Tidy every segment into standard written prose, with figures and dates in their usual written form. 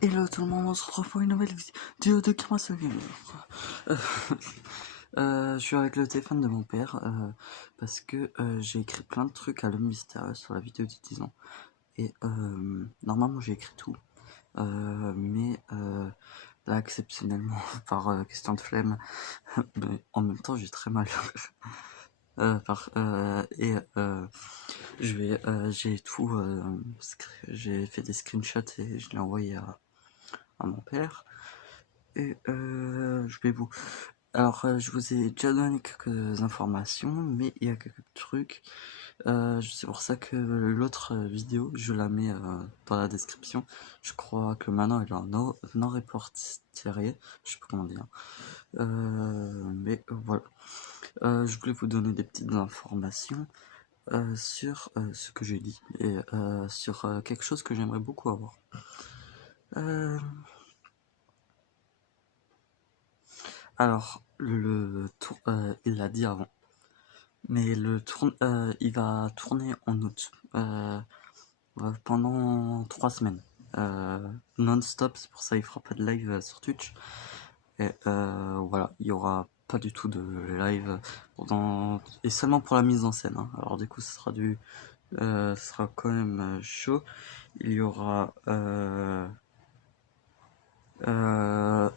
Hello tout le monde, on se retrouve pour une nouvelle vidéo de Kamaso Gamer. Je suis avec le téléphone de mon père parce que j'ai écrit plein de trucs à l'homme mystérieux sur la vidéo de 10 ans. Et normalement j'ai écrit tout, mais là exceptionnellement par question de flemme, mais en même temps j'ai très mal. J'ai tout, j'ai fait des screenshots et je l'ai envoyé à mon père. Et je vous ai déjà donné quelques informations, mais il y a quelques trucs. C'est pour ça que l'autre vidéo, je la mets dans la description. Je crois que maintenant elle est en non répertorié, je sais pas comment dire. Mais voilà. Je voulais vous donner des petites informations sur ce que j'ai dit et sur quelque chose que j'aimerais beaucoup avoir. Alors, le tour, il l'a dit avant, mais il va tourner en août, pendant 3 semaines, non-stop. C'est pour ça il fera pas de live sur Twitch. Et voilà, il y aura pas du tout de live et seulement pour la mise en scène, hein. Alors du coup, ce sera quand même chaud. Il y aura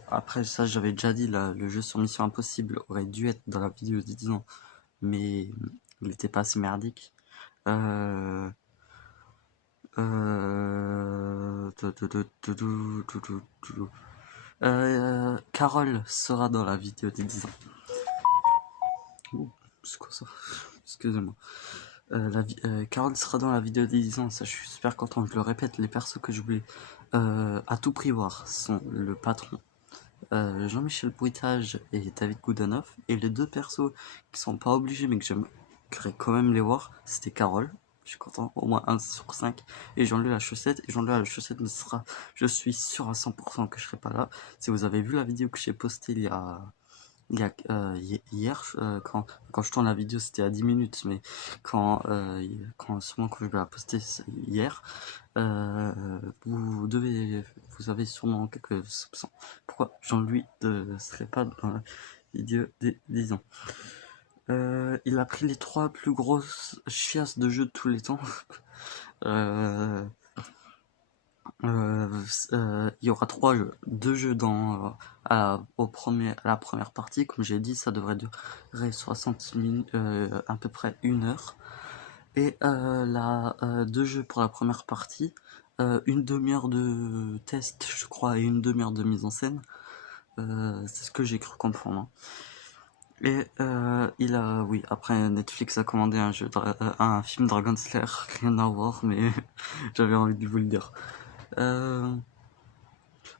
après ça, j'avais déjà dit, là, le jeu sur Mission Impossible aurait dû être dans la vidéo de 10 ans, mais il était pas assez merdique. Euh, Carole sera dans la vidéo des 10 ans. Ouh, c'est quoi ça? Excusez-moi. Carole sera dans la vidéo des 10 ans, ça je suis super content. Je le répète, les persos que je voulais à tout prix voir sont le patron, Jean-Michel Bruitage et David Goodenough, et les deux persos qui sont pas obligés mais que j'aimerais quand même les voir, c'était Carole, je suis content, au moins 1 sur 5, et Jean-Louis la chaussette, ne sera, je suis sûr à 100% que je serai pas là. Si vous avez vu la vidéo que j'ai postée hier, quand je tourne la vidéo c'était à 10 minutes, mais sûrement quand je vais la poster hier, vous avez sûrement quelques soupçons. Pourquoi Jean-Louis ne serait pas dans la vidéo des 10 ans? Il a pris les 3 plus grosses chiasses de jeux de tous les temps. Il y aura 2 jeux à la première partie. Comme j'ai dit, ça devrait durer 60 minutes, à peu près 1 heure. Et 2 jeux pour la première partie, une demi-heure de test, je crois, et une demi-heure de mise en scène. C'est ce que j'ai cru comprendre, hein. Et oui, après Netflix a commandé un film Dragon Slayer, rien à voir, mais j'avais envie de vous le dire.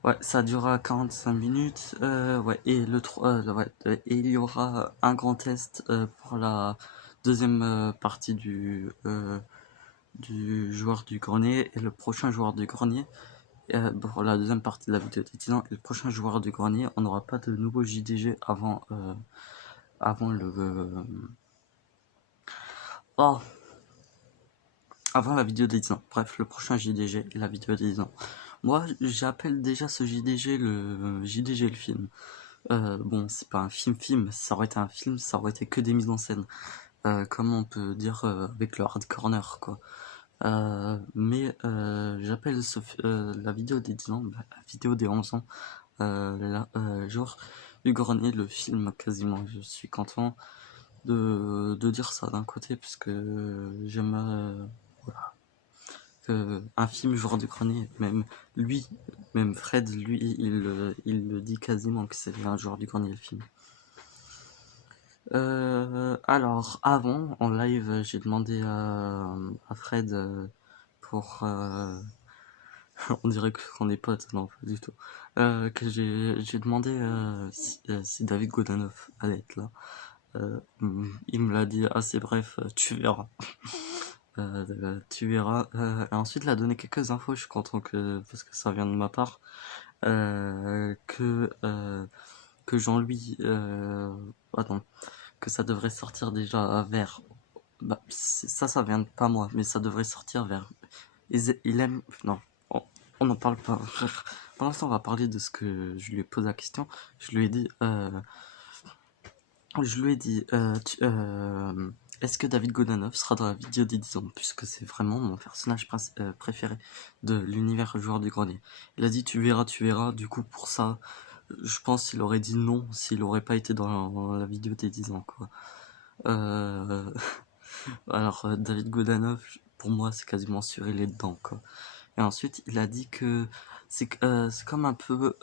Ouais, ça durera 45 minutes. Ouais, et il y aura un grand test pour la deuxième partie du joueur du grenier, et le prochain joueur du grenier. Pour la deuxième partie de la vidéo des 10 ans, et le prochain joueur du grenier, on n'aura pas de nouveau JDG avant oh, avant la vidéo des 10 ans. Bref, le prochain JDG et la vidéo des 10 ans. Moi, j'appelle déjà ce JDG le JDG le film. Bon, c'est pas un film, ça aurait été un film, ça aurait été que des mises en scène. Comme on peut dire avec le Hard Corner, quoi. Mais j'appelle la vidéo des 10 ans, la vidéo des 11 ans, genre du grenier, le film quasiment. Je suis content de dire ça d'un côté, parce que j'aime voilà, un film genre du grenier, même Fred, lui, il le dit quasiment que c'est un joueur du grenier, le film. Alors, avant, en live, j'ai demandé à Fred pour... on dirait qu'on est potes, non, pas du tout. Que j'ai demandé si David Goodenough allait être là. Il me l'a dit assez bref, tu verras. Tu verras. Et ensuite, il a donné quelques infos, je suis content parce que ça vient de ma part. Euh, que, euh, que Jean-Louis... attends, que ça devrait sortir déjà vers... Bah, ça vient de pas moi, mais ça devrait sortir vers... Il aime... Non, on n'en parle pas. Pour l'instant, on va parler de ce que je lui ai posé la question. Je lui ai dit, est-ce que David Godanov sera dans la vidéo des 10 ans, puisque c'est vraiment mon personnage préféré de l'univers Joueur du Grenier. Il a dit tu verras, tu verras. Du coup, pour ça, je pense qu'il aurait dit non s'il aurait pas été dans la vidéo des 10 ans, quoi. Alors, David Godanov, pour moi, c'est quasiment sûr, il est dedans, quoi. Et ensuite, il a dit que c'est comme un peu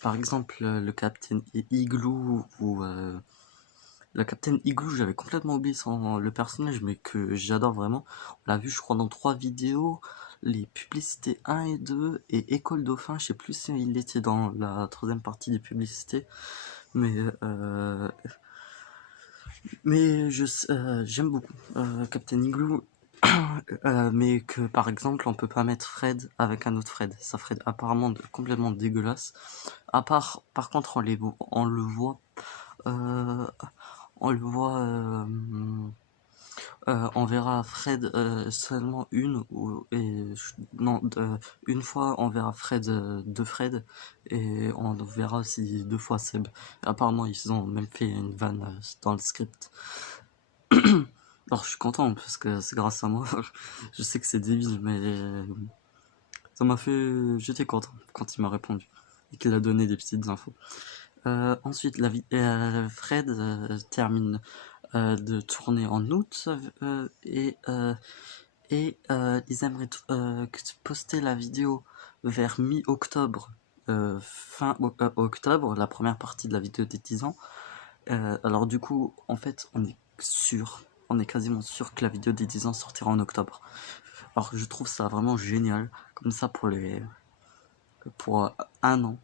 par exemple, le Captain Igloo ou le Captain Igloo, j'avais complètement oublié le personnage, mais que j'adore vraiment. On l'a vu, je crois, dans 3 vidéos, les publicités 1 et 2, et École Dauphin, je sais plus s'il était dans la 3e partie des publicités, mais j'aime beaucoup Captain Igloo. Mais que par exemple on peut pas mettre Fred avec un autre Fred, ça ferait apparemment complètement dégueulasse. À part, par contre on le voit, euh, on le voit, on verra Fred seulement une fois on verra Fred de Fred, et on verra aussi 2 fois Seb. Apparemment ils ont même fait une vanne dans le script. Alors je suis content parce que c'est grâce à moi. Je sais que c'est débile, mais ça m'a fait. J'étais content quand il m'a répondu et qu'il a donné des petites infos. Ensuite, Fred termine de tourner en août ils aimeraient poster la vidéo vers mi-octobre, fin octobre, la première partie de la vidéo des 10 ans. Alors du coup, en fait, on est quasiment sûr que la vidéo des 10 ans sortira en octobre. Alors je trouve ça vraiment génial, comme ça pour un an,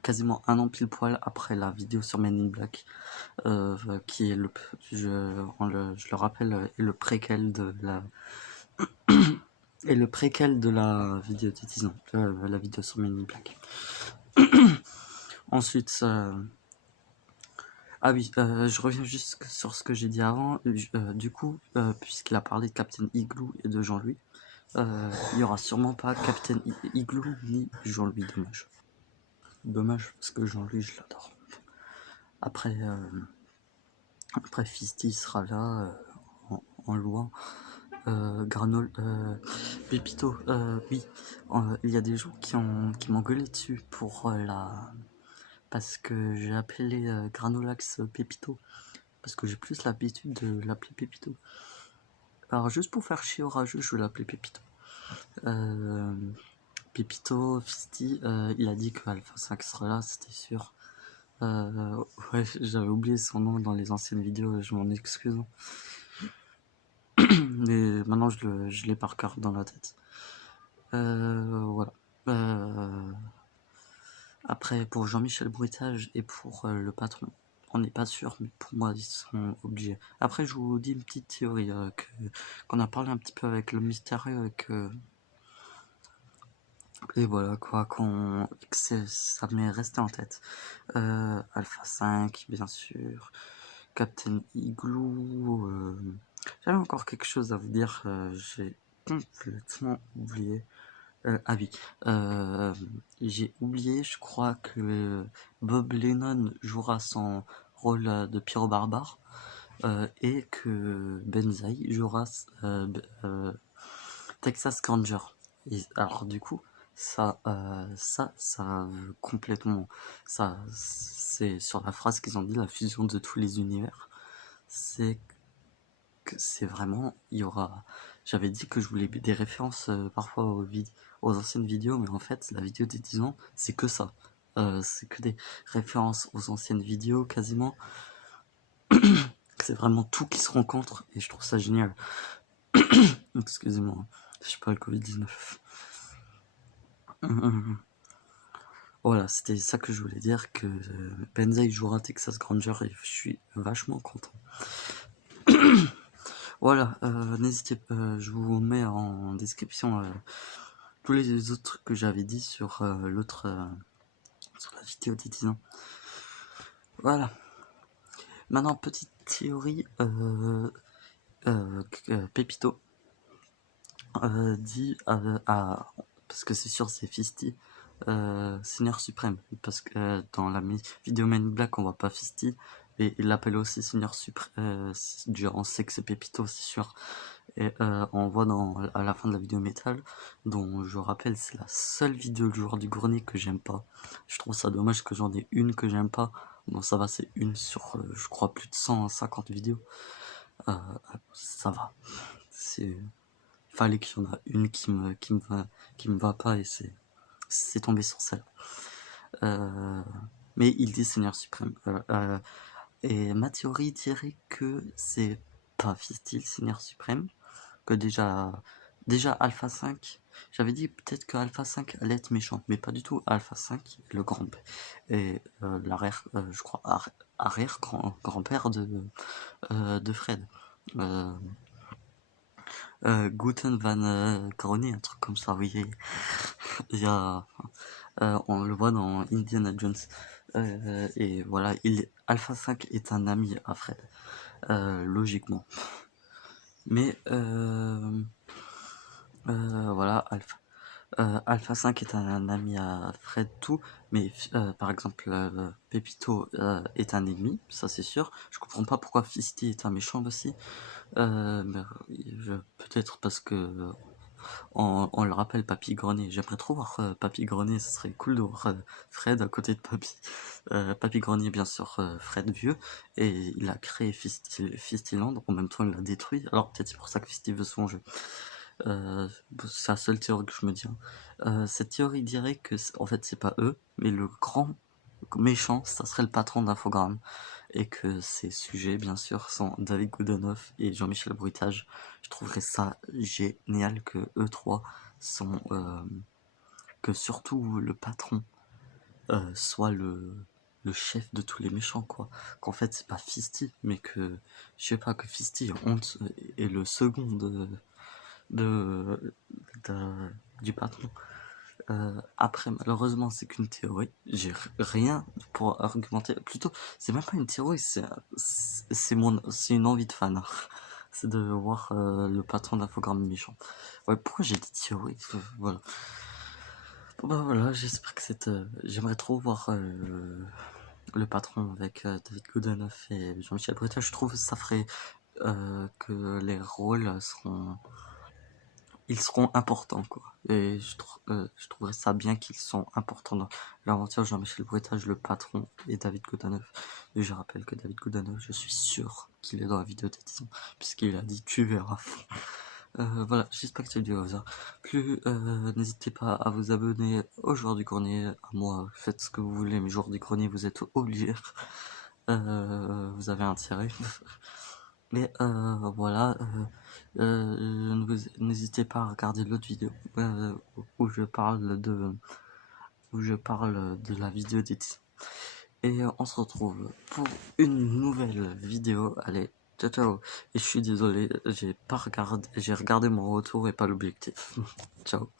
quasiment un an pile poil après la vidéo sur Men in Black, qui est je le rappelle, est le préquel de la vidéo des 10 ans, la vidéo sur Men in Black. Ensuite, ah oui, je reviens juste sur ce que j'ai dit avant. Du coup, puisqu'il a parlé de Captain Igloo et de Jean-Louis, il y aura sûrement pas Captain Igloo ni Jean-Louis, dommage. Dommage, parce que Jean-Louis, je l'adore. Après, Fisty sera là, en loin. Pépito, oui, il y a des gens qui m'ont gueulé dessus parce que j'ai appelé Granolax Pépito, parce que j'ai plus l'habitude de l'appeler Pépito. Alors juste pour faire chier au rageux, je vais l'appeler Pépito. Pépito, Fisty, il a dit que Alpha 5 sera là, c'était sûr. Ouais, j'avais oublié son nom dans les anciennes vidéos, je m'en excuse. Mais maintenant je l'ai par cœur dans la tête. Voilà. Après, pour Jean-Michel Bruitage et pour le patron, on n'est pas sûr, mais pour moi, ils sont obligés. Après, je vous dis une petite théorie qu'on a parlé un petit peu avec le mystérieux, et voilà quoi, ça m'est resté en tête. Alpha 5, bien sûr. Captain Igloo. J'avais encore quelque chose à vous dire, j'ai complètement oublié. Ah oui, j'ai oublié, je crois que Bob Lennon jouera son rôle de Pyro Barbare, et que Benzaï jouera Texas Ranger. Alors du coup, ça complètement, ça, c'est sur la phrase qu'ils ont dit, la fusion de tous les univers. C'est que c'est vraiment, il y aura. J'avais dit que je voulais des références parfois aux anciennes vidéos, mais en fait, la vidéo des 10 ans, c'est que ça. C'est que des références aux anciennes vidéos quasiment. C'est vraiment tout qui se rencontre et je trouve ça génial. Excusez-moi, je suis pas le Covid-19. Voilà, c'était ça que je voulais dire, que Benzaï jouera Texas Granger et je suis vachement content. Voilà, n'hésitez pas, je vous mets en description tous les autres trucs que j'avais dit sur sur la vidéo des 10 ans. Voilà. Maintenant, petite théorie, Pépito. dit parce que c'est sûr c'est Fisty, Seigneur Suprême, parce que dans la vidéo Main Black on voit pas Fisty, et il l'appelle aussi Seigneur Suprême, on sait que c'est Pépito c'est sûr, et on voit à la fin de la vidéo métal, dont je rappelle c'est la seule vidéo du joueur du grenier que j'aime pas. Je trouve ça dommage que j'en ai une que j'aime pas. Bon ça va, c'est une sur je crois plus de 150 vidéos, ça va, c'est fallait qu'il y en a une qui me va pas, et c'est tombé sur celle. Mais il dit Seigneur Suprême. Et ma théorie dirait que c'est pas Fisty le Seigneur Suprême, que déjà Alpha 5, j'avais dit peut-être que Alpha 5 allait être méchant, mais pas du tout. Alpha 5, le grand et l'arrière, je crois, arrière grand-père de Fred. Guten van Corony, un truc comme ça, oui. Il y a, on le voit dans Indiana Jones. Et voilà, Alpha 5 est un ami à Fred, logiquement. Mais voilà, Alpha 5 est un ami à Fred, tout, mais par exemple, Pépito est un ennemi, ça c'est sûr. Je comprends pas pourquoi Fisty est un méchant aussi. Peut-être parce que on le rappelle, Papy Grenier. J'aimerais trop voir Papy Grenier, ce serait cool de voir Fred à côté de Papy. Papy Grenier, bien sûr, Fred vieux, et il a créé Fistyland, en même temps il l'a détruit. Alors peut-être c'est pour ça que Fisty veut se venger. C'est la seule théorie que je me dis. Cette théorie dirait que en fait c'est pas eux, mais le grand méchant, ça serait le patron d'Infogrames, et que ces sujets, bien sûr, sont David Goodenough et Jean-Michel Bruitage. Je trouverais ça génial que eux trois sont, que surtout le patron soit le chef de tous les méchants, quoi. Qu'en fait c'est pas Fisty, mais que je sais pas, que Fisty est le second de, du patron. Après, malheureusement, c'est qu'une théorie. J'ai rien pour argumenter. Plutôt, c'est même pas une théorie, c'est une envie de fan. C'est de voir le patron d'Infogrames méchant. Ouais, pourquoi j'ai dit théorie? Voilà. Bon, bah voilà, j'espère que j'aimerais trop voir le patron avec David Goodenough et Jean-Michel Brutal. Je trouve que ça ferait que les rôles seront importants, quoi. Et je trouverais ça bien qu'ils sont importants dans l'aventure. Jean-Michel Bruitage, le patron, et David Goodenough. Et je rappelle que David Goodenough, je suis sûr qu'il est dans la vidéo d'édition, puisqu'il a dit tu verras. Voilà, j'espère que cette vidéo vous a plu. N'hésitez pas à vous abonner aux joueurs du grenier, à moi, faites ce que vous voulez, mais joueurs du grenier, vous êtes obligés. Vous avez intérêt. Mais voilà, n'hésitez pas à regarder l'autre vidéo où je parle de la vidéo d'édition. Et on se retrouve pour une nouvelle vidéo. Allez, ciao ciao. Et je suis désolé, j'ai regardé mon retour et pas l'objectif. Ciao.